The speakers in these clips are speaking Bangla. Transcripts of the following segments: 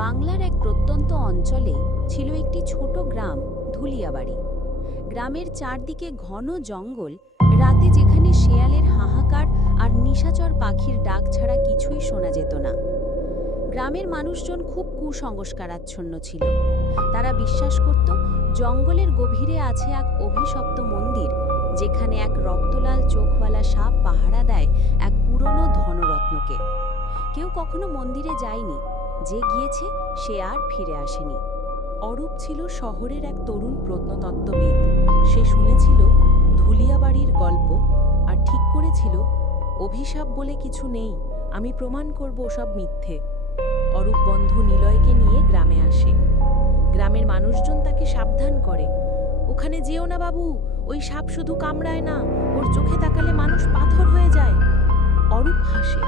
বাংলার এক প্রত্যন্ত অঞ্চলে ছিল একটি ছোট গ্রাম ধুলিয়াবাড়ি। গ্রামের চারদিকে ঘন জঙ্গল, রাতে যেখানে শেয়ালের হাহাকার আর নিশাচর পাখির ডাক ছাড়া কিছুই শোনা যেত না। গ্রামের মানুষজন খুব কুসংস্কারাচ্ছন্ন ছিল। তারা বিশ্বাস করত জঙ্গলের গভীরে আছে এক অভিশপ্ত মন্দির, যেখানে এক রক্তলাল চোখওয়ালা সাপ পাহারা দেয় এক পুরনো ধনরত্নকে। কেউ কখনো মন্দিরে যায়নি, যে গিয়েছে সে আর ফিরে আসেনি। অরূপ ছিল শহরের এক তরুণ প্রত্নতত্ত্ববিদ। সে শুনেছিল ধুলিয়াবাড়ির গল্প আর ঠিক করেছিল, অভিশাপ বলে কিছু নেই, আমি প্রমাণ করব ওসব মিথ্যে। অরূপ বন্ধু নিলয়কে নিয়ে গ্রামে আসে। গ্রামের মানুষজন তাকে সাবধান করে, ওখানে যেও না বাবু, ওই সাপ শুধু কামড়ায় না, ওর চোখে তাকালে মানুষ পাথর হয়ে যায়। অরূপ হাসে,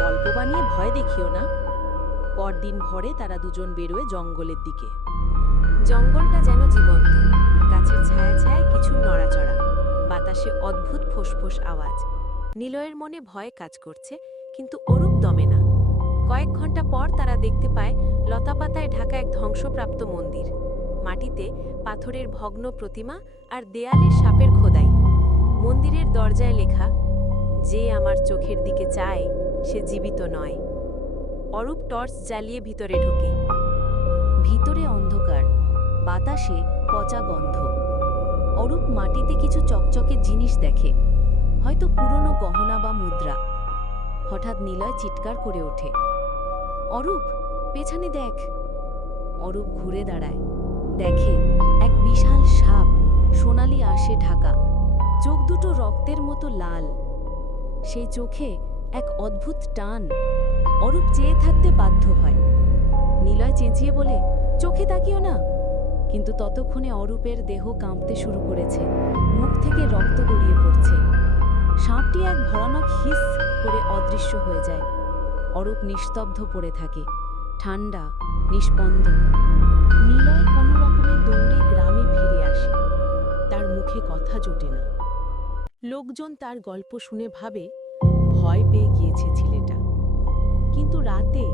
গল্প বানিয়ে ভয় দেখিও না। পরদিন ভোরে তারা দুজন বেরোয় জঙ্গলের দিকে। জঙ্গলটা যেন জীবন্ত, গাছের ছায়া ছায়ায় কিছু নড়াচড়া, বাতাসে অদ্ভুত ফোঁস আওয়াজ। নিলয়ের মনে ভয় কাজ করছে, কিন্তু অরূপ দমে না। কয়েক ঘন্টা পর তারা দেখতে পায় লতাপাতায় ঢাকা এক ধ্বংসপ্রাপ্ত মন্দির। মাটিতে পাথরের ভগ্ন প্রতিমা আর দেয়ালে সাপের খোদাই। মন্দিরের দরজায় লেখা, যে আমার চোখের দিকে চায় সে জীবিত নয়। অরূপ টর্চ জ্বালিয়ে ভিতরে ঢোকে। ভিতরে অন্ধকার, বাতাসে পচা গন্ধ। অরূপ মাটিতে কিছু চকচকে জিনিস দেখে, হয়তো পুরনো গহনা বা মুদ্রা। হঠাৎ নিলয় চিৎকার করে ওঠে, অরূপ, পেছনে দেখ। অরূপ ঘুরে দাঁড়ায়, দেখে এক বিশাল সাপ, সোনালি আঁশে ঢাকা, চোখ দুটো রক্তের মতো লাল। সেই চোখে এক অদ্ভুত টান। অরূপ চেয়ে থাকতে বাধ্য হয়। নিলয় চেঁচিয়ে বলে, চোখে তাকিও না। কিন্তু ততক্ষণে অরূপের দেহ কাঁপতে শুরু করেছে, মুখ থেকে রক্ত গড়িয়ে পড়ছে। সাপটি এক ভয়ানক হিস করে অদৃশ্য হয়ে যায়। অরূপ নিস্তব্ধ পড়ে থাকে, ঠান্ডা, নিষ্পন্দ। নিলয় কোনো রকমে দৌড়ে গ্রামে ফিরে আসে। তার মুখে কথা জোটে না। লোকজন তার গল্প শুনে ভাবে ভয় পেয়ে গিয়েছে ছেলেটা। কিন্তু রাতে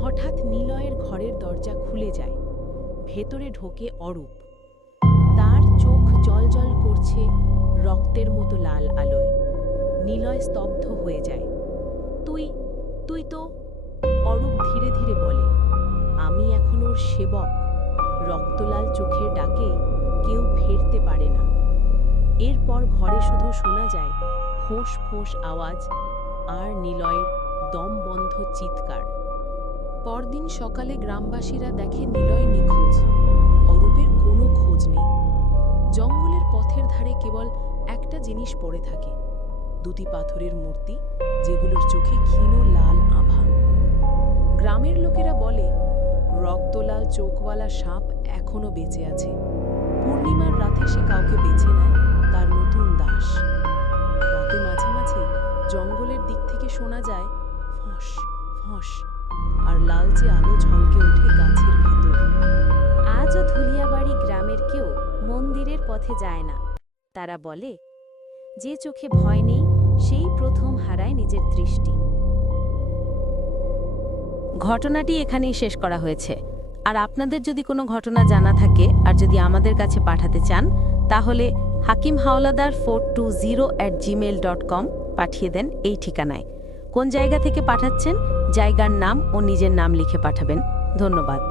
হঠাৎ নিলয়ের ঘরের দরজা খুলে যায়। ভেতরে ঢোকে অরূপ। তার চোখ জ্বলজ্বল করছে রক্তের মতো লাল আলোয়। নিলয় স্তব্ধ হয়ে যায়। তুই তো। অরূপ ধীরে ধীরে বলে, আমি এখন ওর সেবক। রক্তলাল চোখের ডাকে কেউ ফেরতে পারে না। এরপর ঘরে শুধু শোনা যায় ফোঁস আওয়াজ আর নিলয়ের দমবন্ধ চিৎকার। পরদিন সকালে গ্রামবাসীরা দেখে নিলয় নিখোঁজ। অরূপের কোনো খোঁজ নেই। জঙ্গলের পথের ধারে কেবল একটা জিনিস পড়ে থাকে, দুটি পাথরের মূর্তি, যেগুলোর চোখে ক্ষীণ লাল আভা। গ্রামের লোকেরা বলে, রক্তলাল চোখওয়ালা সাপ এখনো বেঁচে আছে। পূর্ণিমার রাতে সে কাউকে বেছে নেয় তার নতুন দাস। রাতে মাঝে মাঝে জঙ্গলের দিক থেকে শোনা যায় ফস, আর লালচে আলো ঝলকে ওঠে গাছের ভিতর। আজও ধুলিয়াবাড়ি গ্রামের কেউ মন্দিরের পথে যায় না। তারা বলে, যে চোখে ভয় নেই সেই প্রথম হারায় নিজের দৃষ্টি। ঘটনাটি এখানেই শেষ করা হয়েছে। আর আপনাদের যদি কোনো ঘটনা জানা থাকে আর যদি আমাদের কাছে পাঠাতে চান, তাহলে hakimhawladar420@gmail.com পাঠিয়ে দেন এই ঠিকানায়। কোন জায়গা থেকে পাঠাচ্ছেন, জায়গার নাম ও নিজের নাম লিখে পাঠাবেন। ধন্যবাদ।